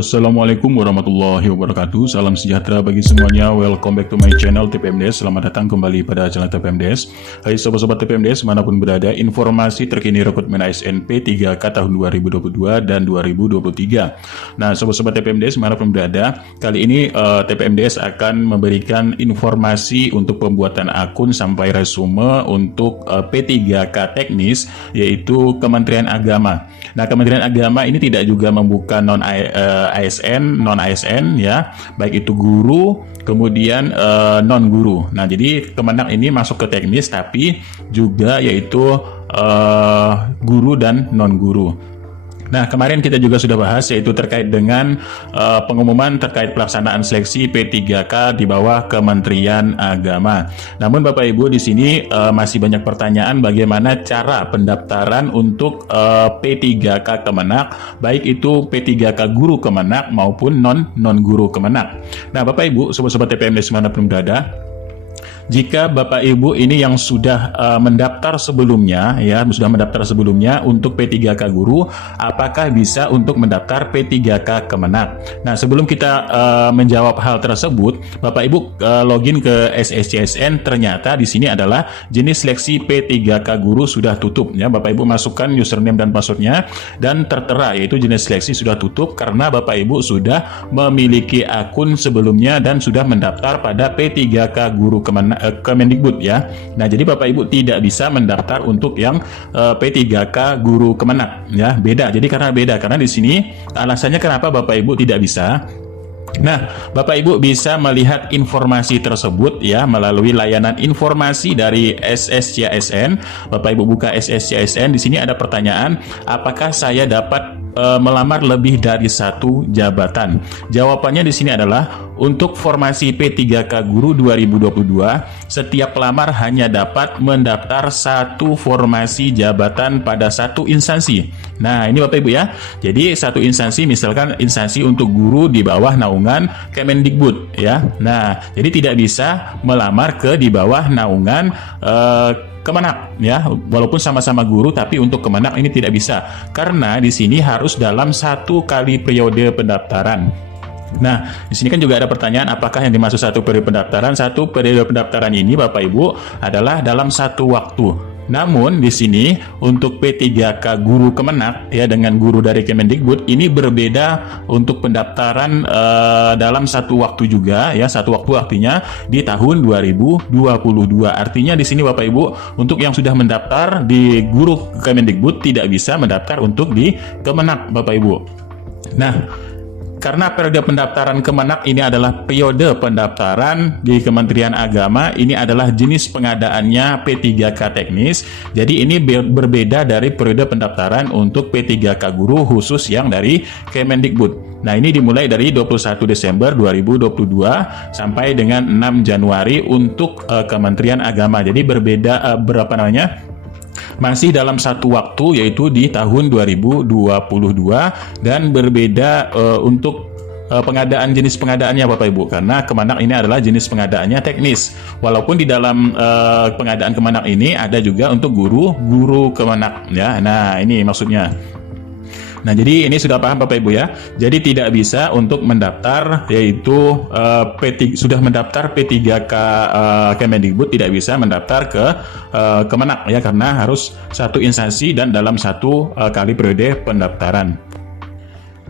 Assalamualaikum warahmatullahi wabarakatuh. Salam sejahtera bagi semuanya. Welcome back to my channel TPMDS. Selamat datang kembali pada channel TPMDS. Hai sobat-sobat TPMDS manapun berada, informasi terkini rekrutmen ASN P3K tahun 2022 dan 2023. Nah sobat-sobat TPMDS manapun berada, kali ini TPMDS akan memberikan informasi untuk pembuatan akun sampai resume untuk P3K teknis, yaitu Kementerian Agama. Nah Kementerian Agama ini tidak juga membuka non-ASN ya, baik itu guru, kemudian non-guru. Nah, jadi Kemenak ini masuk ke teknis, tapi juga yaitu guru dan non-guru. Nah, kemarin kita juga sudah bahas yaitu terkait dengan pengumuman terkait pelaksanaan seleksi P3K di bawah Kementerian Agama. Namun Bapak Ibu di sini masih banyak pertanyaan bagaimana cara pendaftaran untuk P3K Kemenak, baik itu P3K guru Kemenak maupun non-guru Kemenak. Nah, Bapak Ibu, sobat-sobat TPMDS manapun berada, jika Bapak Ibu ini yang sudah mendaftar sebelumnya ya, sudah mendaftar sebelumnya untuk P3K guru, apakah bisa untuk mendaftar P3K Kemenak? Nah, sebelum kita menjawab hal tersebut, Bapak Ibu login ke SSCSN, ternyata di sini adalah jenis seleksi P3K guru sudah tutup ya. Bapak Ibu masukkan username dan passwordnya dan tertera yaitu jenis seleksi sudah tutup karena Bapak Ibu sudah memiliki akun sebelumnya dan sudah mendaftar pada P3K guru Kemendikbud ya. Nah, jadi Bapak Ibu tidak bisa mendaftar untuk yang P3K guru Kemenak ya. Beda. Jadi karena di sini alasannya kenapa Bapak Ibu tidak bisa. Nah, Bapak Ibu bisa melihat informasi tersebut ya melalui layanan informasi dari SSCSN. Bapak Ibu buka SSCSN, di sini ada pertanyaan, apakah saya dapat melamar lebih dari satu jabatan? Jawabannya di sini adalah untuk formasi P3K guru 2022, setiap pelamar hanya dapat mendaftar satu formasi jabatan pada satu instansi. Nah, ini Bapak Ibu ya. Jadi satu instansi, misalkan instansi untuk guru di bawah naungan Kemendikbud ya. Nah, jadi tidak bisa melamar ke di bawah naungan Kemenak ya, walaupun sama-sama guru, tapi untuk Kemenak ini tidak bisa karena di sini harus dalam satu kali periode pendaftaran. Nah, di sini kan juga ada pertanyaan apakah yang dimaksud satu periode pendaftaran? Satu periode pendaftaran ini Bapak Ibu adalah dalam satu waktu. Namun di sini untuk P3K guru Kemenak ya dengan guru dari Kemendikbud ini berbeda untuk pendaftaran dalam satu waktu juga ya, satu waktu artinya di tahun 2022. Artinya di sini Bapak Ibu untuk yang sudah mendaftar di guru Kemendikbud tidak bisa mendaftar untuk di Kemenak Bapak Ibu. Nah, karena periode pendaftaran Kemenak ini adalah periode pendaftaran di Kementerian Agama, ini adalah jenis pengadaannya P3K teknis. Jadi ini berbeda dari periode pendaftaran untuk P3K guru khusus yang dari Kemendikbud. Nah, ini dimulai dari 21 Desember 2022 sampai dengan 6 Januari untuk Kementerian Agama. Jadi berbeda masih dalam satu waktu yaitu di tahun 2022 dan berbeda untuk jenis pengadaannya Bapak Ibu, karena Kemenak ini adalah jenis pengadaannya teknis. Walaupun di dalam pengadaan Kemenak ini ada juga untuk guru Kemenak ya. Nah, ini maksudnya. Nah, jadi ini sudah paham Bapak Ibu ya. Jadi tidak bisa untuk mendaftar yaitu sudah mendaftar P3K Kemendikbud tidak bisa mendaftar ke Kemenak ya, karena harus satu instansi dan dalam satu kali periode pendaftaran.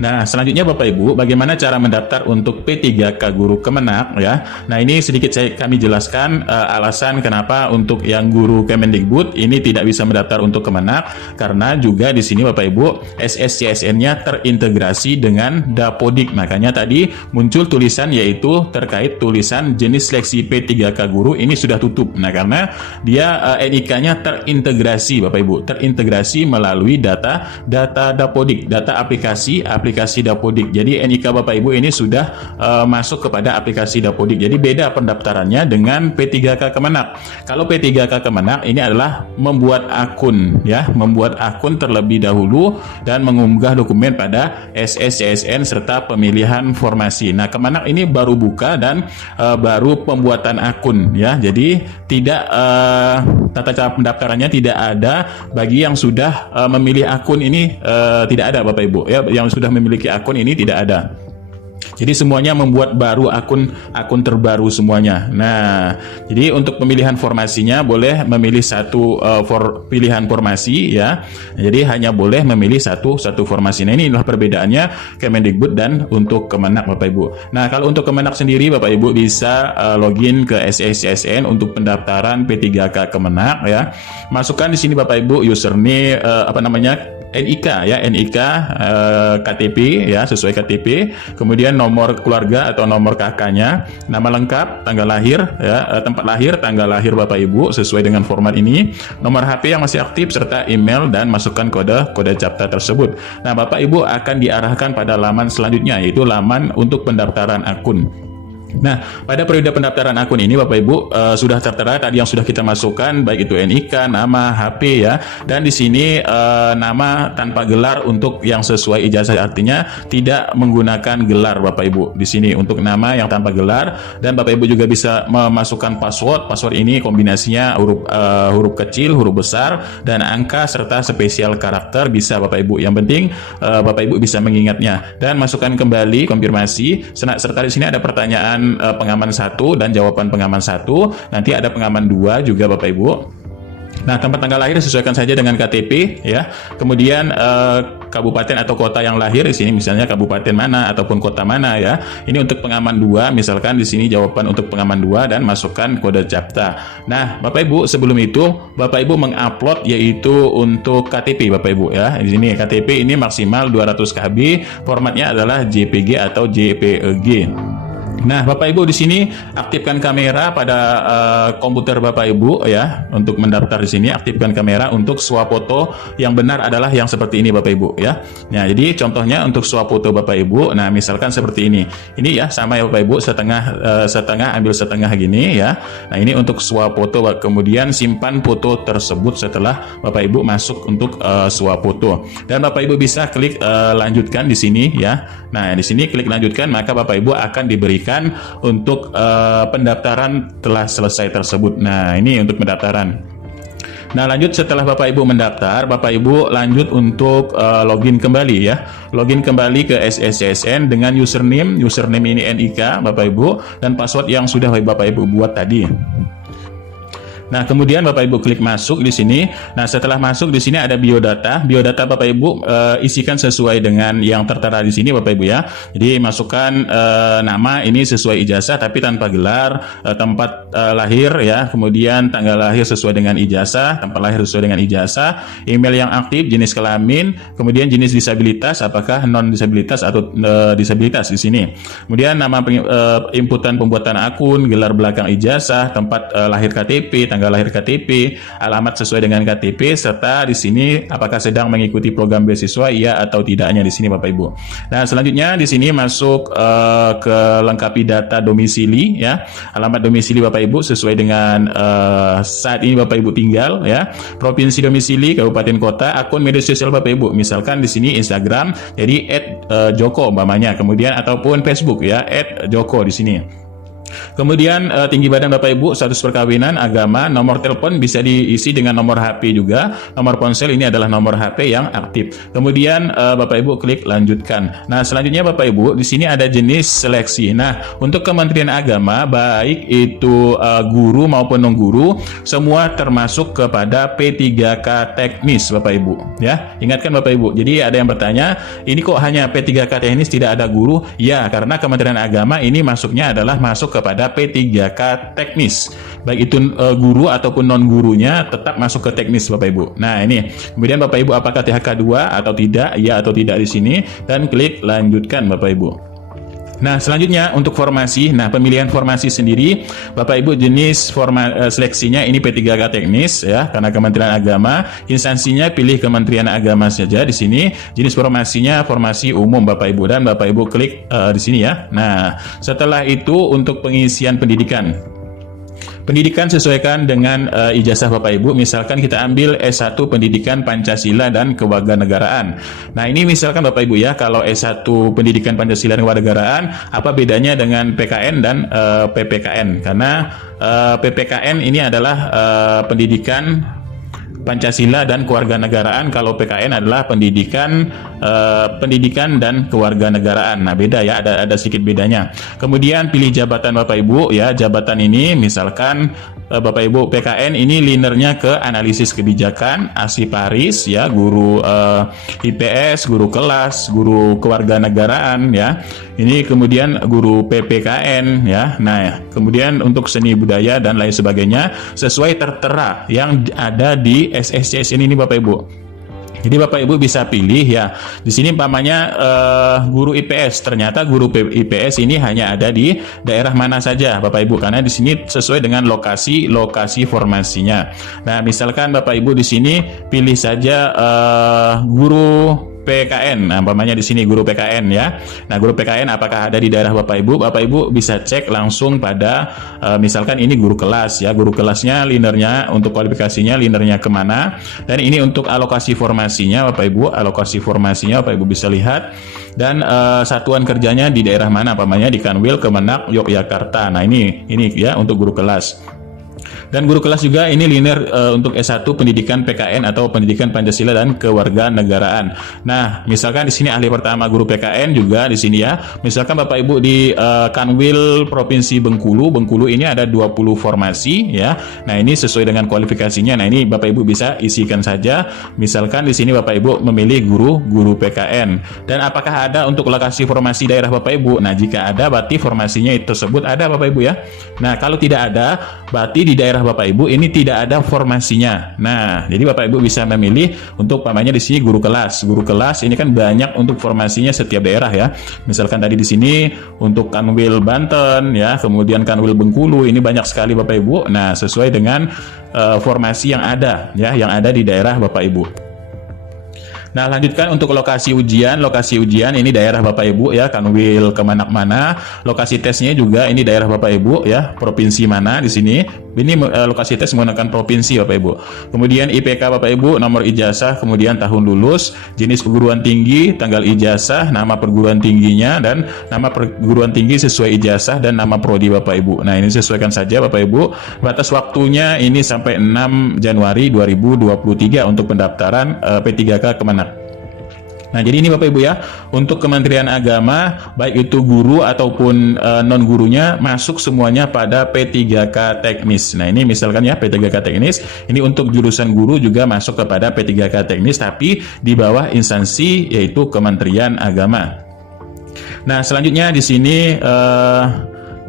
Nah, selanjutnya Bapak Ibu, bagaimana cara mendaftar untuk P3K guru Kemenak ya. Nah, ini sedikit kami jelaskan alasan kenapa untuk yang guru Kemendikbud ini tidak bisa mendaftar untuk Kemenak, karena juga di sini Bapak Ibu SSCSN-nya terintegrasi dengan Dapodik. Makanya tadi muncul tulisan yaitu terkait tulisan jenis seleksi P3K guru ini sudah tutup. Nah, karena dia NIK-nya terintegrasi Bapak Ibu, terintegrasi melalui data Dapodik, data aplikasi Dapodik. Jadi NIK Bapak Ibu ini sudah masuk kepada aplikasi Dapodik. Jadi beda pendaftarannya dengan P3K Kemenak. Kalau P3K Kemenak ini adalah membuat akun ya, membuat akun terlebih dahulu dan mengunggah dokumen pada SSCSN serta pemilihan formasi. Nah, Kemenak ini baru buka dan baru pembuatan akun ya. Jadi tidak tata cara pendaftarannya tidak ada bagi yang sudah memilih akun ini, tidak ada Bapak Ibu ya, yang sudah sudah memiliki akun ini tidak ada. Jadi semuanya membuat baru akun terbaru semuanya. Nah, jadi untuk pemilihan formasinya boleh memilih satu pilihan formasi ya. Jadi hanya boleh memilih satu formasi. Nah, ini adalah perbedaannya Kemendikbud dan untuk Kemenak Bapak Ibu. Nah, kalau untuk Kemenak sendiri Bapak Ibu bisa login ke SSCSN untuk pendaftaran P3K Kemenak ya. Masukkan di sini Bapak Ibu username NIK ya, NIK KTP ya, sesuai KTP, kemudian nomor keluarga atau nomor kakaknya, nama lengkap, tanggal lahir ya, tempat lahir, tanggal lahir Bapak Ibu sesuai dengan format ini, nomor HP yang masih aktif serta email dan masukkan kode CAPTCA tersebut. Nah, Bapak Ibu akan diarahkan pada laman selanjutnya yaitu laman untuk pendaftaran akun. Nah, pada periode pendaftaran akun ini Bapak Ibu sudah tertera tadi yang sudah kita masukkan baik itu NIK, nama, HP ya. Dan di sini nama tanpa gelar untuk yang sesuai ijazah, artinya tidak menggunakan gelar Bapak Ibu. Di sini untuk nama yang tanpa gelar, dan Bapak Ibu juga bisa memasukkan password. Password ini kombinasinya huruf kecil, huruf besar dan angka serta spesial karakter bisa Bapak Ibu. Yang penting Bapak Ibu bisa mengingatnya. Dan masukkan kembali konfirmasi serta di sini ada pertanyaan pengaman 1 dan jawaban pengaman 1. Nanti ada pengaman 2 juga Bapak Ibu. Nah, tempat tanggal lahir sesuaikan saja dengan KTP ya. Kemudian kabupaten atau kota yang lahir di sini misalnya kabupaten mana ataupun kota mana ya. Ini untuk pengaman 2, misalkan di sini jawaban untuk pengaman 2 dan masukkan kode CAPTCA. Nah, Bapak Ibu sebelum itu Bapak Ibu mengupload yaitu untuk KTP Bapak Ibu ya. Di sini KTP ini maksimal 200 KB, formatnya adalah JPG atau JPEG. Nah, Bapak Ibu di sini aktifkan kamera pada komputer Bapak Ibu ya. Untuk mendaftar di sini aktifkan kamera untuk swafoto yang benar adalah yang seperti ini Bapak Ibu ya. Nah, jadi contohnya untuk swafoto Bapak Ibu, nah misalkan seperti ini. Ini ya sama ya Bapak Ibu, setengah ambil setengah gini ya. Nah, ini untuk swafoto, kemudian simpan foto tersebut setelah Bapak Ibu masuk untuk swafoto. Dan Bapak Ibu bisa klik lanjutkan di sini ya. Nah, di sini klik lanjutkan, maka Bapak Ibu akan diberikan untuk pendaftaran telah selesai tersebut. Nah, ini untuk pendaftaran. Nah, lanjut setelah Bapak Ibu mendaftar, Bapak Ibu lanjut untuk login kembali ya. Login kembali ke SSCSN dengan username ini NIK Bapak Ibu dan password yang sudah Bapak Ibu buat tadi. Nah, kemudian Bapak Ibu klik masuk di sini. Nah, setelah masuk di sini ada biodata. Biodata Bapak Ibu isikan sesuai dengan yang tertera di sini Bapak Ibu ya. Jadi masukkan nama ini sesuai ijazah tapi tanpa gelar, tempat lahir ya, kemudian tanggal lahir sesuai dengan ijazah, tempat lahir sesuai dengan ijazah, email yang aktif, jenis kelamin, kemudian jenis disabilitas apakah non disabilitas atau disabilitas di sini. Kemudian nama inputan pembuatan akun, gelar belakang ijazah, tempat lahir KTP, tanggal lahir KTP, alamat sesuai dengan KTP, serta di sini apakah sedang mengikuti program beasiswa iya atau tidaknya di sini Bapak Ibu. Nah, selanjutnya di sini masuk ke lengkapi data domisili ya. Alamat domisili Bapak Ibu sesuai dengan saat ini Bapak Ibu tinggal ya. Provinsi domisili, kabupaten kota, akun media sosial Bapak Ibu. Misalkan di sini Instagram jadi @joko umpamanya, kemudian ataupun Facebook ya @joko di sini. Kemudian tinggi badan Bapak Ibu, status perkawinan, agama, nomor telepon bisa diisi dengan nomor HP juga. Nomor ponsel ini adalah nomor HP yang aktif. Kemudian Bapak Ibu klik lanjutkan. Nah, selanjutnya Bapak Ibu di sini ada jenis seleksi. Nah, untuk Kementerian Agama baik itu guru maupun non guru semua termasuk kepada P3K teknis Bapak Ibu ya. Ingatkan Bapak Ibu. Jadi ada yang bertanya, ini kok hanya P3K teknis tidak ada guru? Ya, karena Kementerian Agama ini masuknya adalah masuk kepada P3K teknis, baik itu guru ataupun non gurunya tetap masuk ke teknis Bapak Ibu. Nah, ini kemudian Bapak Ibu apakah THK 2 atau tidak, ya atau tidak di sini, dan klik lanjutkan Bapak Ibu. Nah, selanjutnya untuk formasi. Nah, pemilihan formasi sendiri Bapak Ibu jenis seleksinya ini P3K teknis ya, karena Kementerian Agama, instansinya pilih Kementerian Agama saja di sini. Jenis formasinya formasi umum Bapak Ibu, dan Bapak Ibu klik di sini ya. Nah, setelah itu untuk pengisian pendidikan. Pendidikan sesuaikan dengan ijazah Bapak Ibu. Misalkan kita ambil S1 Pendidikan Pancasila dan Kewarganegaraan. Nah, ini misalkan Bapak Ibu ya, kalau S1 Pendidikan Pancasila dan Kewarganegaraan, apa bedanya dengan PKN dan PPKN? Karena PPKN ini adalah pendidikan Pancasila dan kewarganegaraan. Kalau PKN adalah pendidikan dan kewarganegaraan. Nah, beda ya, ada sedikit bedanya. Kemudian pilih jabatan Bapak Ibu ya. Jabatan ini misalkan Bapak Ibu PKN ini linernya ke analisis kebijakan, Asiparis ya, guru IPS, guru kelas, guru kewarganegaraan ya. Ini kemudian guru PPKN ya. Nah, kemudian untuk seni budaya dan lain sebagainya sesuai tertera yang ada di SSCS ini Bapak Ibu. Jadi Bapak Ibu bisa pilih ya. Di sini umpamanya guru IPS, ternyata guru IPS ini hanya ada di daerah mana saja Bapak Ibu, karena di sini sesuai dengan lokasi formasinya. Nah, misalkan Bapak Ibu di sini pilih saja guru PKN. Nah, umpamanya di sini guru PKN ya. Nah, guru PKN apakah ada di daerah Bapak Ibu? Bapak Ibu bisa cek langsung pada misalkan ini guru kelas ya. Guru kelasnya linernya untuk kualifikasinya linernya kemana, dan ini untuk alokasi formasinya Bapak Ibu. Alokasi formasinya Bapak Ibu bisa lihat, dan satuan kerjanya di daerah mana, umpamanya di Kanwil Kemenak Yogyakarta. Nah, ini ya untuk guru kelas. Dan guru kelas juga ini linear untuk S1 pendidikan PKN atau pendidikan Pancasila dan kewarganegaraan. Nah, misalkan di sini ahli pertama guru PKN juga di sini ya. Misalkan Bapak Ibu di Kanwil Provinsi Bengkulu ini ada 20 formasi ya. Nah, ini sesuai dengan kualifikasinya. Nah, ini Bapak Ibu bisa isikan saja. Misalkan di sini Bapak Ibu memilih guru PKN. Dan apakah ada untuk lokasi formasi daerah Bapak Ibu? Nah, jika ada berarti formasinya itu tersebut ada Bapak Ibu ya. Nah, kalau tidak ada berarti di daerah Bapak Ibu ini tidak ada formasinya. Nah, jadi Bapak Ibu bisa memilih untuk umpamanya di sini guru kelas. Guru kelas ini kan banyak untuk formasinya setiap daerah ya. Misalkan tadi di sini untuk Kanwil Banten ya, kemudian Kanwil Bengkulu ini banyak sekali Bapak Ibu. Nah, sesuai dengan formasi yang ada ya, yang ada di daerah Bapak Ibu. Nah, lanjutkan untuk lokasi ujian. Lokasi ujian ini daerah Bapak Ibu ya, Kanwil Kemenak mana. Lokasi tesnya juga ini daerah Bapak Ibu ya, provinsi mana di sini. Ini lokasi tes menggunakan provinsi Bapak Ibu. Kemudian IPK Bapak Ibu, nomor ijazah, kemudian tahun lulus, jenis perguruan tinggi, tanggal ijazah, nama perguruan tingginya, dan nama perguruan tinggi sesuai ijazah dan nama prodi Bapak Ibu. Nah, ini sesuaikan saja Bapak Ibu. Batas waktunya ini sampai 6 Januari 2023 untuk pendaftaran P3K Kemenak. Nah, jadi ini Bapak Ibu ya, untuk Kementerian Agama, baik itu guru ataupun non-gurunya, masuk semuanya pada P3K teknis. Nah, ini misalkan ya, P3K teknis, ini untuk jurusan guru juga masuk kepada P3K teknis, tapi di bawah instansi yaitu Kementerian Agama. Nah, selanjutnya di sini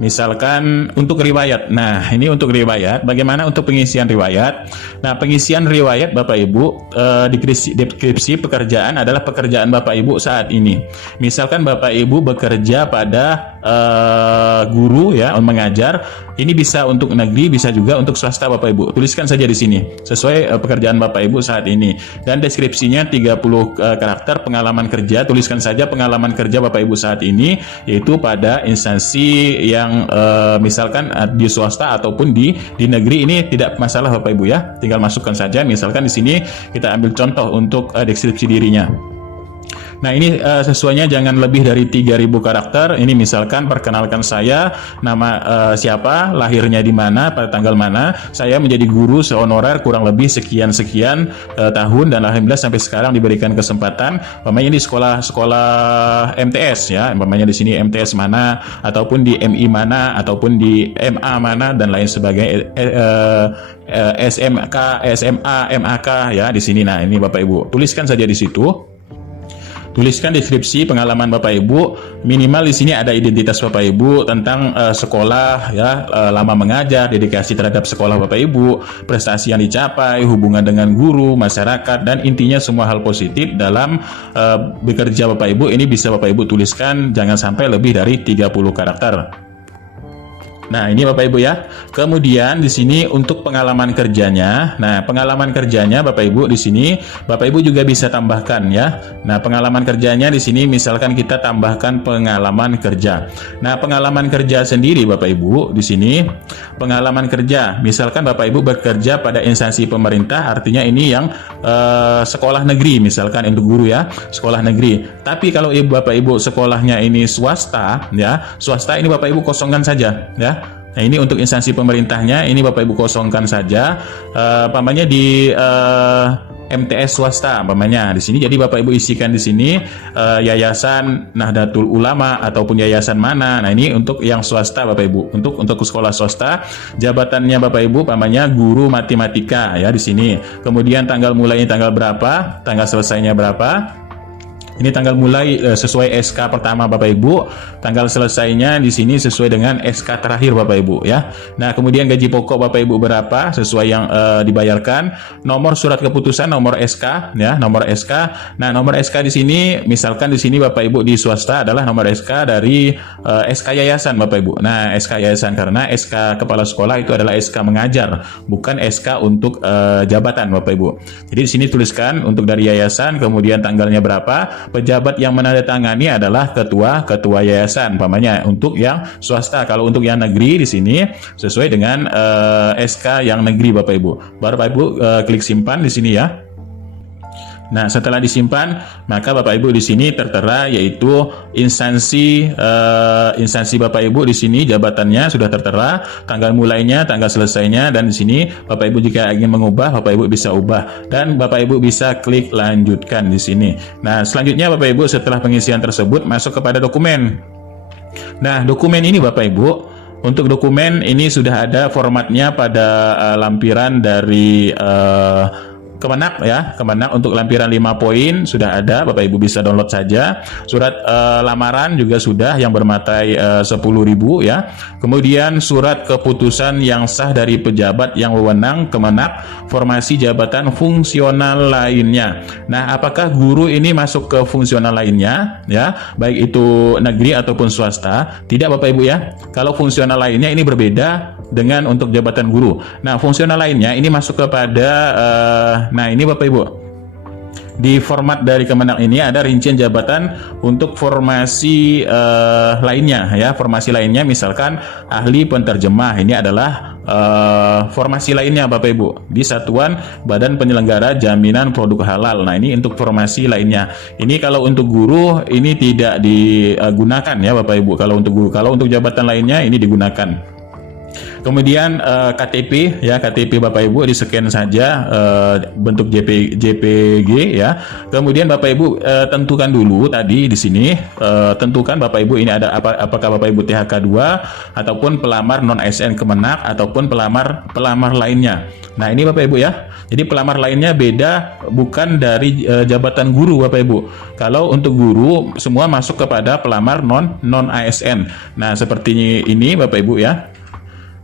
misalkan untuk riwayat. Nah, ini untuk riwayat. Bagaimana untuk pengisian riwayat? Nah, pengisian riwayat Bapak Ibu, deskripsi pekerjaan adalah pekerjaan Bapak Ibu saat ini. Misalkan Bapak Ibu bekerja pada guru ya, mengajar. Ini bisa untuk negeri, bisa juga untuk swasta Bapak Ibu. Tuliskan saja di sini sesuai pekerjaan Bapak Ibu saat ini. Dan deskripsinya 30 karakter pengalaman kerja. Tuliskan saja pengalaman kerja Bapak Ibu saat ini, yaitu pada instansi yang misalkan di swasta ataupun di negeri. Ini tidak masalah Bapak Ibu ya. Tinggal masukkan saja. Misalkan di sini kita ambil contoh untuk deskripsi dirinya. Nah, ini sesuainya jangan lebih dari 3.000 karakter. Ini misalkan perkenalkan saya, nama siapa, lahirnya di mana, pada tanggal mana, saya menjadi guru sehonorer kurang lebih sekian-sekian tahun, dan alhamdulillah sampai sekarang diberikan kesempatan, umpamanya di sekolah MTS ya, umpamanya di sini MTS mana, ataupun di MI mana, ataupun di MA mana, dan lain sebagainya, SMK, SMA, MAK ya di sini. Nah, ini Bapak Ibu tuliskan saja di situ. Tuliskan deskripsi pengalaman Bapak Ibu, minimal di sini ada identitas Bapak Ibu tentang sekolah ya, lama mengajar, dedikasi terhadap sekolah Bapak Ibu, prestasi yang dicapai, hubungan dengan guru, masyarakat, dan intinya semua hal positif dalam bekerja Bapak Ibu. Ini bisa Bapak Ibu tuliskan jangan sampai lebih dari 30 karakter. Nah, ini Bapak Ibu ya. Kemudian di sini untuk pengalaman kerjanya. Nah, pengalaman kerjanya Bapak Ibu di sini Bapak Ibu juga bisa tambahkan ya. Nah, pengalaman kerjanya di sini misalkan kita tambahkan pengalaman kerja. Nah, pengalaman kerja sendiri Bapak Ibu di sini pengalaman kerja. Misalkan Bapak Ibu bekerja pada instansi pemerintah, artinya ini yang sekolah negeri misalkan untuk guru ya, sekolah negeri. Tapi kalau Bapak Ibu sekolahnya ini swasta ya, swasta ini Bapak Ibu kosongkan saja ya. Nah, ini untuk instansi pemerintahnya, ini Bapak Ibu kosongkan saja, pamannya di MTS swasta, pamannya di sini. Jadi Bapak Ibu isikan di sini Yayasan Nahdlatul Ulama ataupun yayasan mana. Nah, ini untuk yang swasta Bapak Ibu. Untuk sekolah swasta, jabatannya Bapak Ibu pamannya guru matematika ya di sini. Kemudian tanggal mulainya tanggal berapa, tanggal selesainya berapa. Ini tanggal mulai sesuai SK pertama Bapak Ibu, tanggal selesainya di sini sesuai dengan SK terakhir Bapak Ibu ya. Nah, kemudian gaji pokok Bapak Ibu berapa sesuai yang dibayarkan, nomor surat keputusan, nomor SK ya, nomor SK. Nah, nomor SK di sini misalkan di sini Bapak Ibu di swasta adalah nomor SK dari SK yayasan Bapak Ibu. Nah, SK yayasan karena SK kepala sekolah itu adalah SK mengajar, bukan SK untuk jabatan Bapak Ibu. Jadi di sini tuliskan untuk dari yayasan, kemudian tanggalnya berapa. Pejabat yang menandatangani adalah ketua yayasan, pamannya untuk yang swasta. Kalau untuk yang negeri di sini sesuai dengan SK yang negeri Bapak Ibu. Baru Bapak Ibu klik simpan di sini ya. Nah, setelah disimpan, maka Bapak Ibu di sini tertera yaitu instansi Bapak Ibu di sini jabatannya sudah tertera, tanggal mulainya, tanggal selesainya, dan di sini Bapak Ibu jika ingin mengubah, Bapak Ibu bisa ubah dan Bapak Ibu bisa klik lanjutkan di sini. Nah, selanjutnya Bapak Ibu setelah pengisian tersebut masuk kepada dokumen. Nah, dokumen ini Bapak Ibu, untuk dokumen ini sudah ada formatnya pada lampiran dari Kemenak ya, Kemenak untuk lampiran 5 poin sudah ada, Bapak Ibu bisa download saja. Surat lamaran juga sudah yang bermaterai 10.000 ya. Kemudian surat keputusan yang sah dari pejabat yang wewenang Kemenak, formasi jabatan fungsional lainnya. Nah, apakah guru ini masuk ke fungsional lainnya ya, baik itu negeri ataupun swasta? Tidak Bapak Ibu ya. Kalau fungsional lainnya ini berbeda dengan untuk jabatan guru. Nah, fungsional lainnya ini masuk kepada nah, ini Bapak Ibu. Di format dari Kemenak ini ada rincian jabatan untuk formasi lainnya ya. Formasi lainnya misalkan ahli penterjemah. Ini adalah formasi lainnya Bapak Ibu di Satuan Badan Penyelenggara Jaminan Produk Halal. Nah, ini untuk formasi lainnya. Ini kalau untuk guru ini tidak digunakan ya Bapak Ibu. Kalau untuk guru, kalau untuk jabatan lainnya ini digunakan. Kemudian KTP ya, KTP Bapak Ibu di-scan saja bentuk JPG ya. Kemudian Bapak Ibu tentukan dulu tadi di sini, tentukan Bapak Ibu ini ada apakah Bapak Ibu THK 2 ataupun pelamar non ASN Kemenak ataupun pelamar lainnya. Nah, ini Bapak Ibu ya. Jadi pelamar lainnya beda, bukan dari jabatan guru Bapak Ibu. Kalau untuk guru semua masuk kepada pelamar non ASN. Nah, seperti ini Bapak Ibu ya.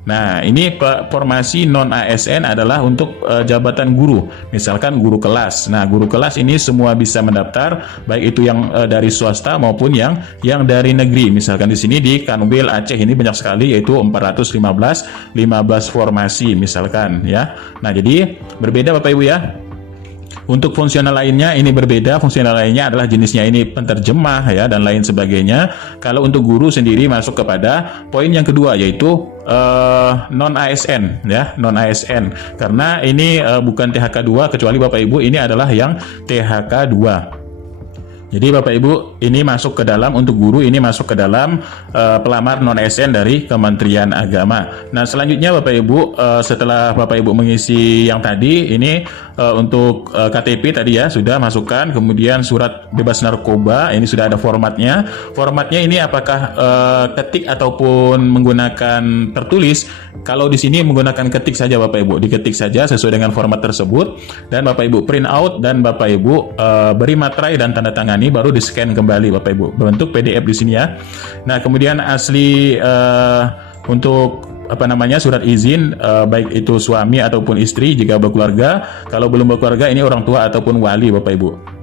Nah, ini formasi non-ASN adalah untuk jabatan guru, misalkan guru kelas. Nah, guru kelas ini semua bisa mendaftar, baik itu yang dari swasta maupun yang dari negeri. Misalkan di sini di Kanwil Aceh ini banyak sekali, yaitu 415 formasi misalkan ya. Nah, jadi berbeda Bapak Ibu ya. Untuk fungsional lainnya ini berbeda, fungsional lainnya adalah jenisnya ini penterjemah ya dan lain sebagainya. Kalau untuk guru sendiri masuk kepada poin yang kedua yaitu non ASN ya, non ASN. Karena ini bukan THK 2 kecuali Bapak Ibu ini adalah yang THK 2. Jadi Bapak Ibu ini masuk ke dalam, untuk guru ini masuk ke dalam pelamar non ASN dari Kementerian Agama. Nah, selanjutnya Bapak Ibu setelah Bapak Ibu mengisi yang tadi ini untuk KTP tadi ya sudah masukkan, kemudian surat bebas narkoba ini sudah ada formatnya. Formatnya ini apakah ketik ataupun menggunakan tertulis? Kalau di sini menggunakan ketik saja Bapak Ibu, diketik saja sesuai dengan format tersebut dan Bapak Ibu print out dan Bapak Ibu beri materai dan tanda tangan. Ini baru di-scan kembali Bapak Ibu berbentuk PDF di sini ya. Nah, kemudian asli untuk surat izin baik itu suami ataupun istri jika berkeluarga. Kalau belum berkeluarga ini orang tua ataupun wali Bapak Ibu.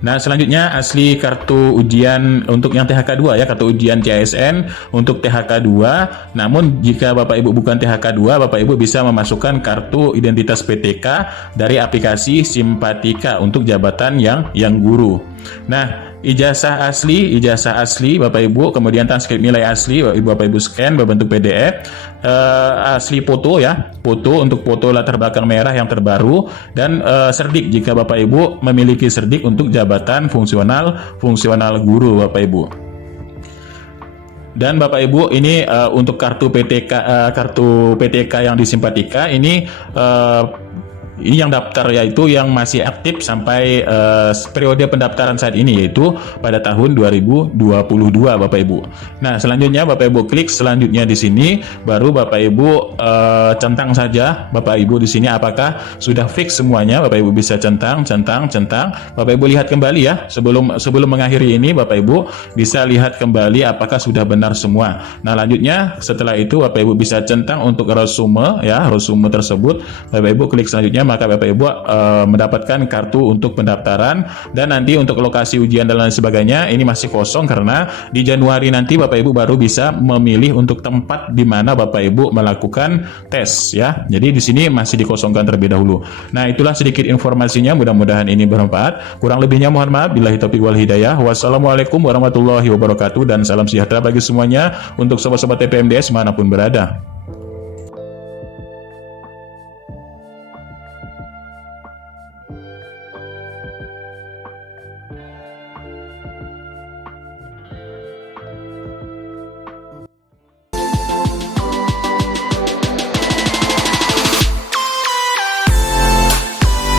Nah, selanjutnya asli kartu ujian untuk yang THK 2 ya, kartu ujian CASN untuk THK 2. Namun jika Bapak Ibu bukan THK 2, Bapak Ibu bisa memasukkan kartu identitas PTK dari aplikasi Simpatika untuk jabatan yang guru. Nah, ijazah asli Bapak Ibu, kemudian transkrip nilai asli Bapak Ibu scan berbentuk PDF, asli foto ya, foto untuk foto latar belakang merah yang terbaru dan serdik jika Bapak Ibu memiliki serdik untuk jabatan fungsional guru Bapak Ibu. Dan Bapak Ibu ini untuk kartu PTK yang di Simpatika ini yang daftar yaitu yang masih aktif sampai periode pendaftaran saat ini, yaitu pada tahun 2022 Bapak Ibu. Nah, selanjutnya Bapak Ibu klik selanjutnya di sini, baru Bapak Ibu centang saja Bapak Ibu di sini apakah sudah fix semuanya. Bapak Ibu bisa centang. Bapak Ibu lihat kembali ya, sebelum mengakhiri ini Bapak Ibu bisa lihat kembali apakah sudah benar semua. Nah, lanjutnya setelah itu Bapak Ibu bisa centang untuk resume ya, resume tersebut. Bapak Ibu klik selanjutnya, maka Bapak Ibu mendapatkan kartu untuk pendaftaran. Dan nanti untuk lokasi ujian dan lain sebagainya ini masih kosong karena di Januari nanti Bapak Ibu baru bisa memilih untuk tempat di mana Bapak Ibu melakukan tes ya. Jadi di sini masih dikosongkan terlebih dahulu. Nah, itulah sedikit informasinya, mudah-mudahan ini bermanfaat. Kurang lebihnya mohon maaf. Billahi taufiq wal hidayah. Wassalamualaikum warahmatullahi wabarakatuh dan salam sejahtera bagi semuanya untuk sobat-sobat TPMDS manapun berada.